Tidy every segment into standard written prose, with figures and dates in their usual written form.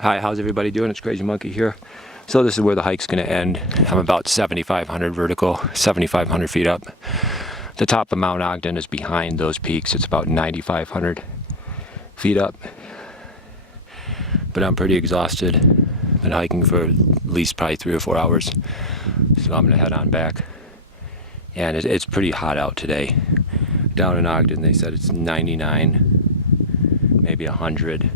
Hi, how's everybody doing? It's Crazy Monkey here. So this is where the hike's going to end. I'm about 7,500 vertical, 7,500 feet up. The top of Mount Ogden is behind those peaks. It's about 9,500 feet up. But I'm pretty exhausted. Been hiking for at least probably 3 or 4 hours. So I'm going to head on back. And it's pretty hot out today. Down in Ogden they said it's 99, maybe 100.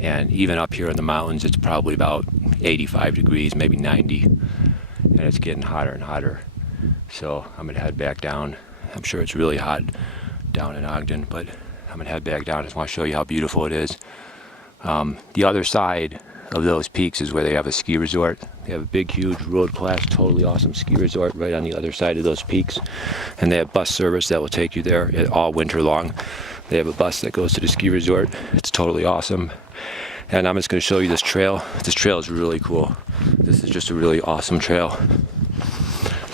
And even up here in the mountains, it's probably about 85 degrees, maybe 90. And it's getting hotter and hotter. So I'm gonna head back down. I'm sure it's really hot down in Ogden, but I'm gonna head back down. I just wanna show you how beautiful it is. The other side of those peaks is where they have a ski resort. They have a big, huge, road-class, totally awesome ski resort right on the other side of those peaks. And they have bus service that will take you there all winter long. They have a bus that goes to the ski resort. It's totally awesome. And I'm just going to show you this trail. This trail is really cool. This is just a really awesome trail.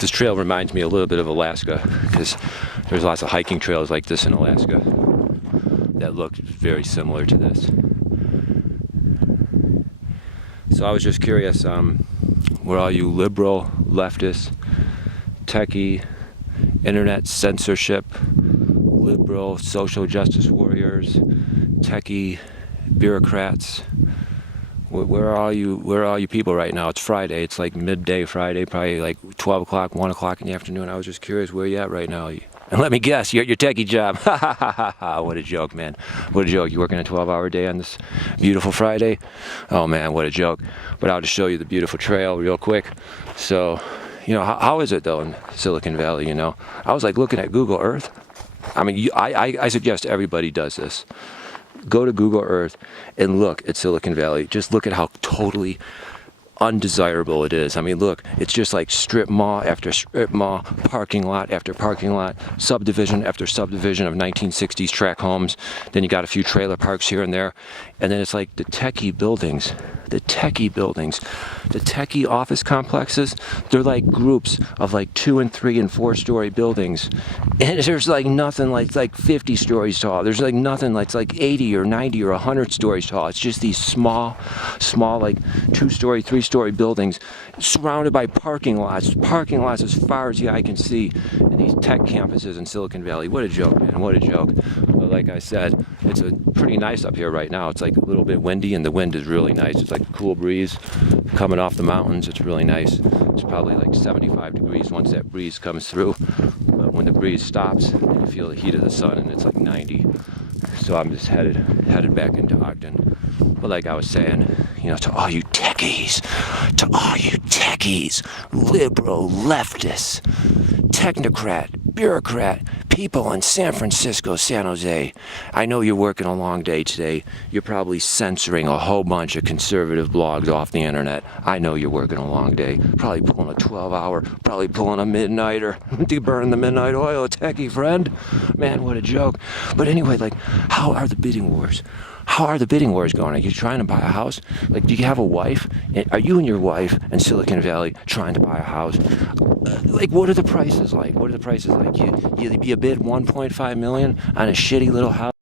This trail reminds me a little bit of Alaska because there's lots of hiking trails like this in Alaska that look very similar to this. So I was just curious, where all you liberal, leftist, techie, internet censorship, liberal social justice warriors, techie bureaucrats, where are you people right now? It's Friday. It's like midday Friday, probably like 12 o'clock, 1 o'clock in the afternoon. I was just curious, where you at right now? And let me guess, you're at your techie job. Ha ha ha ha ha. What a joke, man. What a joke. You working a 12-hour day on this beautiful Friday? Oh man, what a joke. But I'll just show you the beautiful trail real quick. So, you know, how is it though in Silicon Valley, you know? I was like looking at Google Earth. I mean, I suggest everybody does this. Go to Google Earth and look at Silicon Valley. Just look at how totally undesirable it is. I mean, look, it's just like strip mall after strip mall, parking lot after parking lot, subdivision after subdivision of 1960s tract homes. Then you got a few trailer parks here and there. And then it's like the techie buildings, the techie office complexes. They're like groups of like 2 and 3 and 4 story buildings. And there's like nothing like 50 stories tall. There's like nothing like 80 or 90 or 100 stories tall. It's just these small like 2-story, 3-story buildings surrounded by parking lots as far as the eye can see in these tech campuses in Silicon Valley. What a joke, man, what a joke. But like I said, it's pretty nice up here right now. It's like a little bit windy and the wind is really nice. It's like a cool breeze coming off the mountains. It's really nice. It's probably like 75 degrees once that breeze comes through. But when the breeze stops, you can feel the heat of the sun and it's like 90. So I'm just headed back into Ogden. But like I was saying, you know, to all you techies, liberal, leftist, technocrat, bureaucrat, people in San Francisco, San Jose, I know you're working a long day today. You're probably censoring a whole bunch of conservative blogs off the internet. I know you're working a long day. Probably pulling a 12-hour, probably pulling a midnighter. Do you burn the midnight oil, techie friend? Man, what a joke. But anyway, like, how are the bidding wars? How are the bidding wars going? Are you trying to buy a house? Like, do you have a wife? Are you and your wife in Silicon Valley trying to buy a house? Like, what are the prices like? What are the prices like? You bid 1.5 million on a shitty little house?